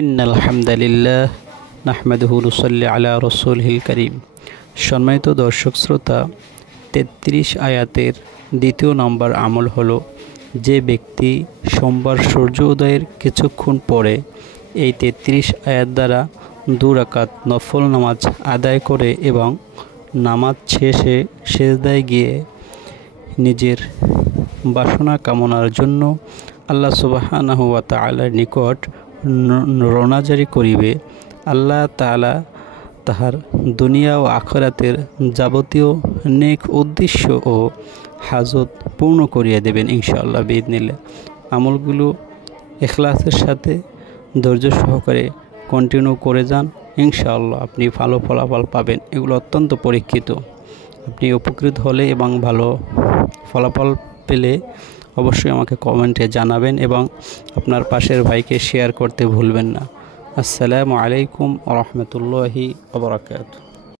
ইন্নাল হামদালিল্লাহ নাহমাদুহু নুসাল্লি আলা রাসূলিল কারীম। সম্মানিত দর্শক শ্রোতা, ৩৩ আয়াতের দ্বিতীয় নম্বর আমল হলো, যে ব্যক্তি সোমবার সূর্য উদয়ের কিছুক্ষণ পরে এই ৩৩ আয়াত দ্বারা ২ রাকাত নফল নামাজ আদায় করে এবং নামাজ শেষে সিজদায় গিয়ে নিজের বাসনা কামনার জন্য আল্লাহ সুবহানাহু ওয়া তাআলার নিকট রোনাজারি করিবে, আল্লাহ তাআলা তাহার দুনিয়া ও আখিরাতের যাবতীয় নেক উদ্দেশ্য ও হাজত পূর্ণ করিয়া দেবেন ইনশাআল্লাহ বিইذনিল্লাহ। আমলগুলো ইখলাসের সাথে ধৈর্য সহকারে কন্টিনিউ করে যান, ইনশাআল্লাহ আপনি ভালো ফলাফল পাবেন। এগুলো অত্যন্ত পরীক্ষিত। আপনি উপকৃত হলে এবং ভালো ফলাফল পেলে অবশ্যই আমাকে কমেন্টে জানাবেন এবং আপনার পাশের ভাইকে শেয়ার করতে ভুলবেন না। আসসালামু আলাইকুম ওয়া রাহমাতুল্লাহি ওয়া বারাকাতুহু।